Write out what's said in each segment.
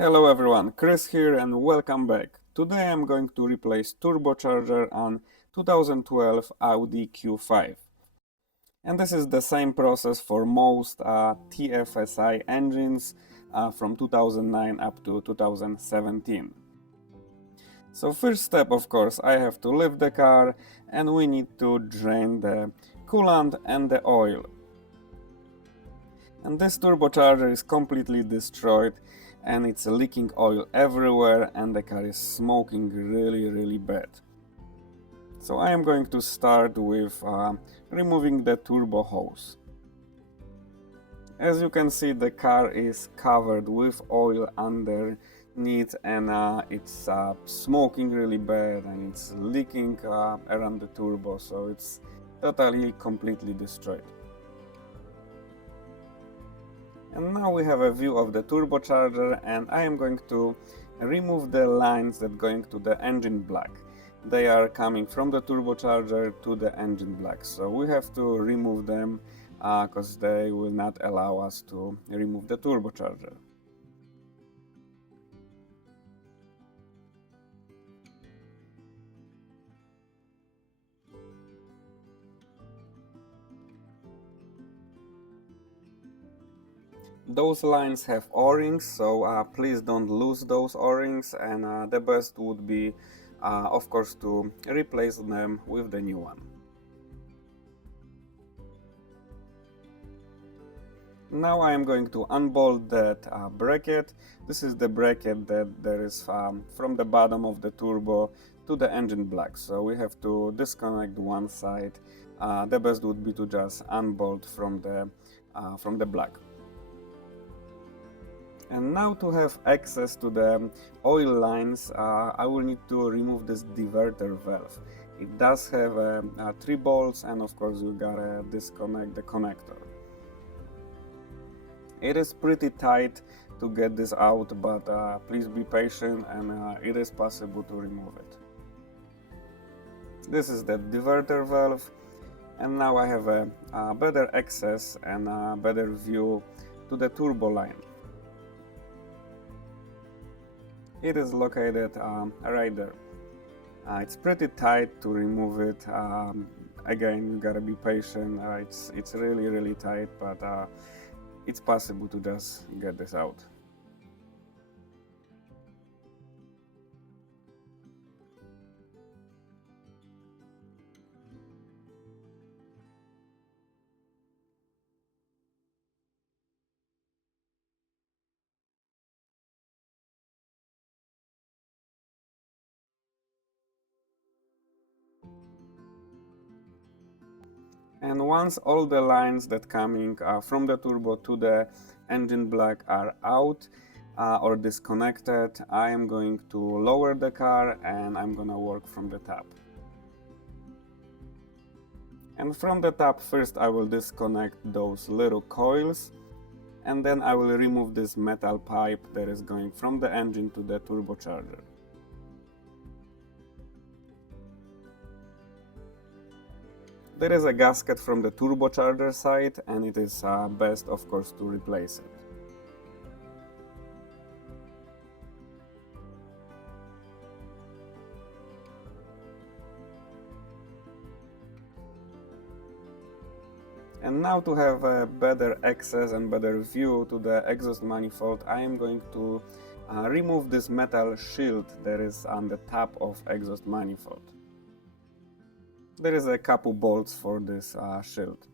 Hello everyone, Chris here and welcome back. Today I'm going to replace turbocharger on 2012 Audi Q5. And this is the same process for most TFSI engines from 2009 up to 2017. So first step, of course, I have to lift the car and we need to drain the coolant and the oil. And this turbocharger is completely destroyed and it's leaking oil everywhere and the car is smoking really bad. So I am going to start with removing the turbo hose. As you can see, the car is covered with oil underneath and it's smoking really bad and it's leaking around the turbo, so it's totally completely destroyed. And now we have a view of the turbocharger and I am going to remove the lines that going to the engine block. They are coming from the turbocharger to the engine block, so we have to remove them because they will not allow us to remove the turbocharger. Those lines have O-rings, so please don't lose those O-rings, and the best would be, of course, to replace them with the new one. Now I am going to unbolt that bracket. This is the bracket that there is from the bottom of the turbo to the engine block. So we have to disconnect one side. The best would be to just unbolt from the block. And now to have access to the oil lines, I will need to remove this diverter valve. It does have 3 bolts and of course you gotta disconnect the connector. It is pretty tight to get this out, but please be patient and it is possible to remove it. This is the diverter valve, and now I have a better access and a better view to the turbo line. It is located right there. It's pretty tight to remove it. Again, you gotta be patient. It's really tight, but it's possible to just get this out. And once all the lines that coming from the turbo to the engine block are out or disconnected, I am going to lower the car and I'm gonna work from the top. And from the top, first I will disconnect those little coils, and then I will remove this metal pipe that is going from the engine to the turbocharger. There is a gasket from the turbocharger side and it is best, of course, to replace it. And now to have a better access and better view to the exhaust manifold, I am going to remove this metal shield that is on the top of exhaust manifold. There is a couple bolts for this shield.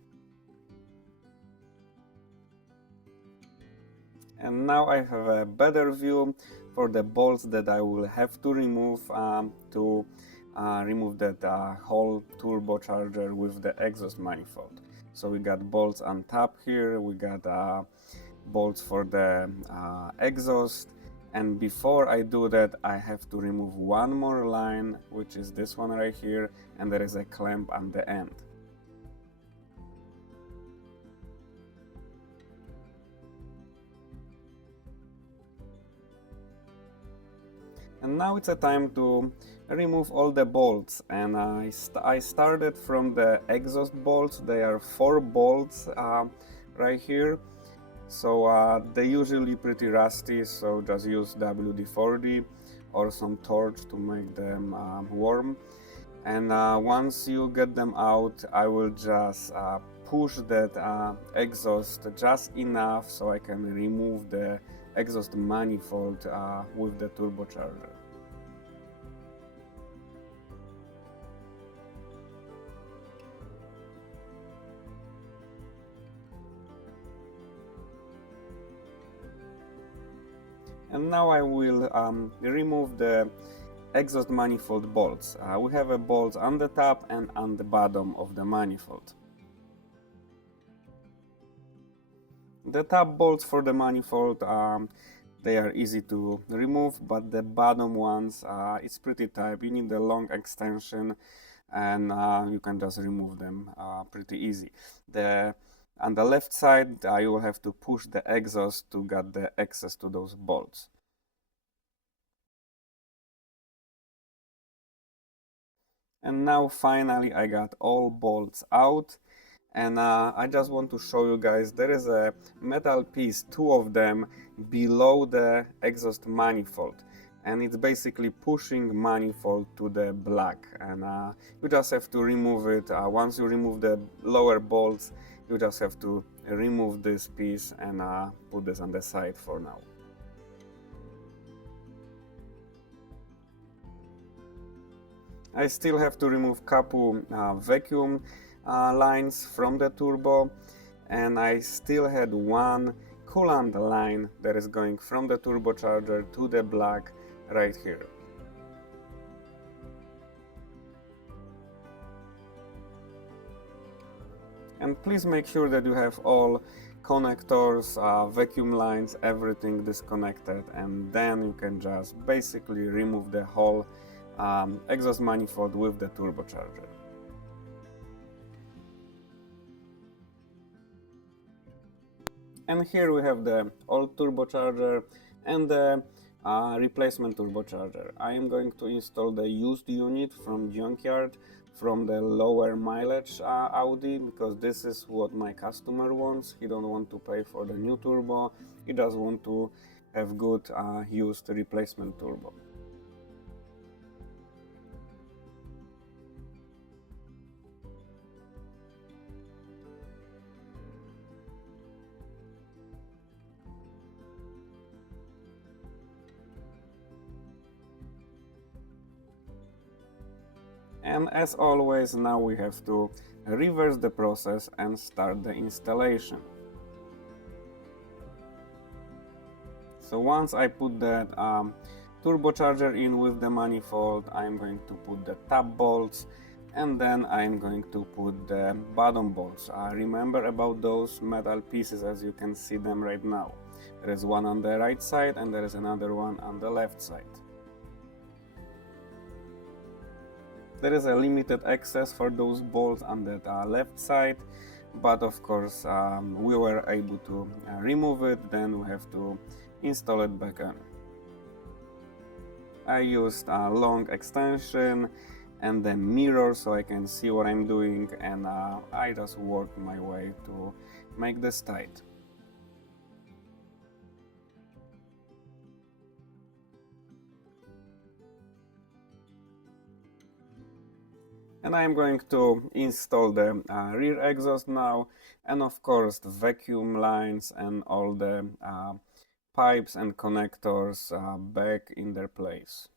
And now I have a better view for the bolts that I will have to remove remove that whole turbocharger with the exhaust manifold. So we got bolts on top here, we got bolts for the exhaust, and before I do that I have to remove one more line, which is this one right here, and there is a clamp on the end. And now it's a time to remove all the bolts, and I started from the exhaust bolts. They are 4 bolts right here, So they're usually pretty rusty, so just use WD-40 or some torch to make them warm. And once you get them out, I will just push that exhaust just enough so I can remove the exhaust manifold with the turbocharger. And now I will remove the exhaust manifold bolts. We have a bolt on the top and on the bottom of the manifold. The top bolts for the manifold, they are easy to remove, but the bottom ones, it's pretty tight. You need a long extension, and you can just remove them pretty easy. On the left side, you will have to push the exhaust to get the access to those bolts. And now finally I got all bolts out, and I just want to show you guys there is a metal piece, two of them, below the exhaust manifold, and it's basically pushing manifold to the black, and you just have to remove it. Once you remove the lower bolts, you just have to remove this piece and put this on the side for now. I still have to remove couple vacuum lines from the turbo, and I still had one coolant line that is going from the turbocharger to the black right here. And please make sure that you have all connectors, vacuum lines, everything disconnected, and then you can just basically remove the whole exhaust manifold with the turbocharger. And here we have the old turbocharger and the replacement turbocharger. I am going to install the used unit from junkyard, from the lower mileage Audi, because this is what my customer wants. He don't want to pay for the new turbo, he just want to have good used replacement turbo. And as always, now we have to reverse the process and start the installation. So once I put that turbocharger in with the manifold, I'm going to put the top bolts, and then I'm going to put the bottom bolts. Remember about those metal pieces, as you can see them right now. There is one on the right side and there is another one on the left side. There is a limited access for those bolts on the left side, but of course we were able to remove it, then we have to install it back on. I used a long extension and the mirror so I can see what I'm doing, and I just worked my way to make this tight. And I'm going to install the rear exhaust now, and of course the vacuum lines and all the pipes and connectors back in their place.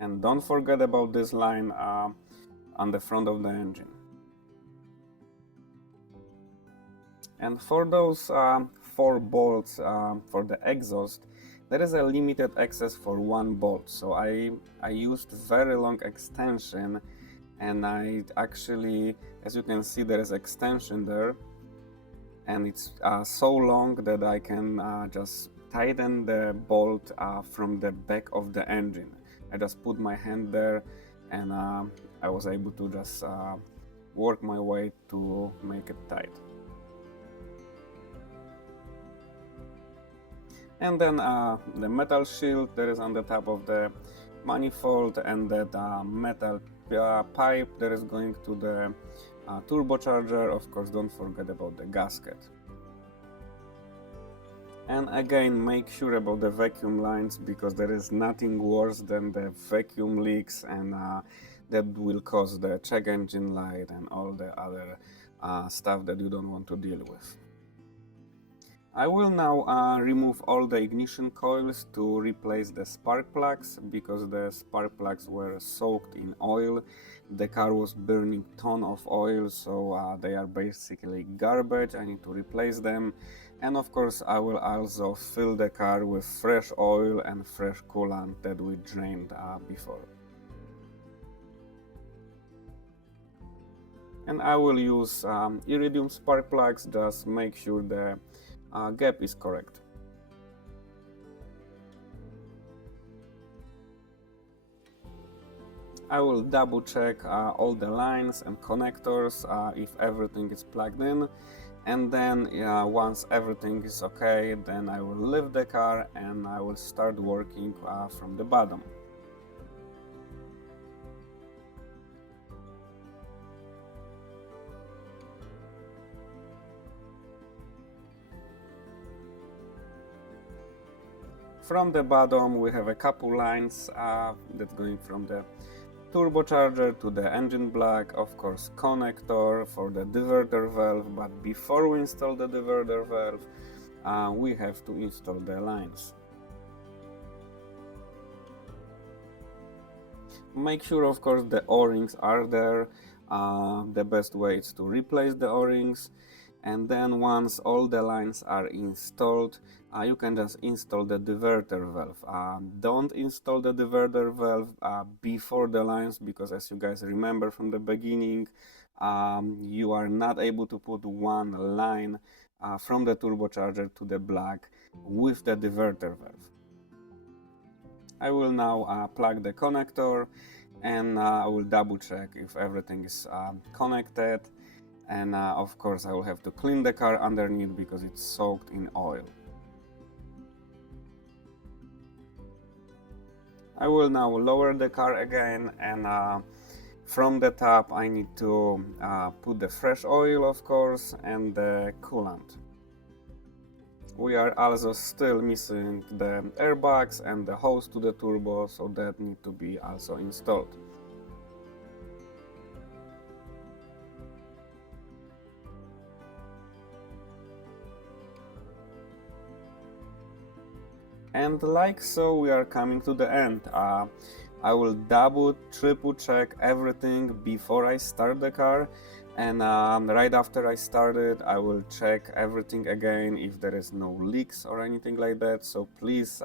And don't forget about this line on the front of the engine. And for those 4 bolts for the exhaust, there is a limited access for 1 bolt, so I used very long extension, and I actually, as you can see, there is extension there, and it's so long that I can just tighten the bolt from the back of the engine. I just put my hand there, and I was able to just work my way to make it tight. And then the metal shield that is on the top of the manifold, and that metal pipe that is going to the turbocharger. Of course, don't forget about the gasket. And again, make sure about the vacuum lines, because there is nothing worse than the vacuum leaks, and that will cause the check engine light and all the other stuff that you don't want to deal with. I will now remove all the ignition coils to replace the spark plugs, because the spark plugs were soaked in oil. The car was burning ton of oil, so they are basically garbage. I need to replace them. And of course I will also fill the car with fresh oil and fresh coolant that we drained before. And I will use iridium spark plugs, just make sure the gap is correct. I will double check all the lines and connectors if everything is plugged in, and then once everything is okay, then I will lift the car and I will start working from the bottom. From the bottom we have a couple lines that's going from the turbocharger to the engine block, of course connector for the diverter valve, but before we install the diverter valve we have to install the lines. Make sure of course the O-rings are there. The best way is to replace the O-rings, and then once all the lines are installed, you can just install the diverter valve. Don't install the diverter valve before the lines, because as you guys remember from the beginning, you are not able to put one line from the turbocharger to the block with the diverter valve. I will now plug the connector, and I will double check if everything is connected, and of course I will have to clean the car underneath because it's soaked in oil. I will now lower the car again, and from the top I need to put the fresh oil, of course, and the coolant. We are also still missing the airbags and the hose to the turbo, so that need to be also installed. And like so, we are coming to the end. I will double, triple check everything before I start the car, and right after I started, I will check everything again if there is no leaks or anything like that. So please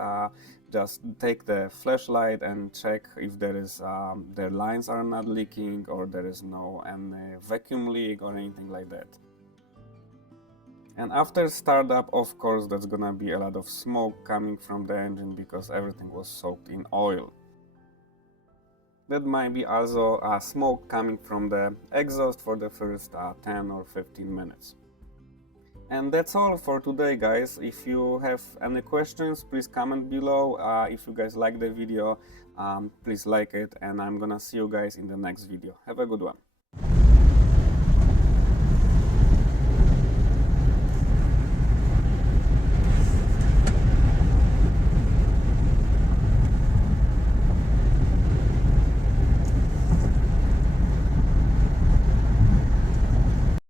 just take the flashlight and check if there is the lines are not leaking, or there is no vacuum leak or anything like that. And after startup, of course, that's gonna be a lot of smoke coming from the engine because everything was soaked in oil. That might be also smoke coming from the exhaust for the first 10 or 15 minutes. And that's all for today, guys. If you have any questions, please comment below. If you guys like the video, please like it, and I'm gonna see you guys in the next video. Have a good one.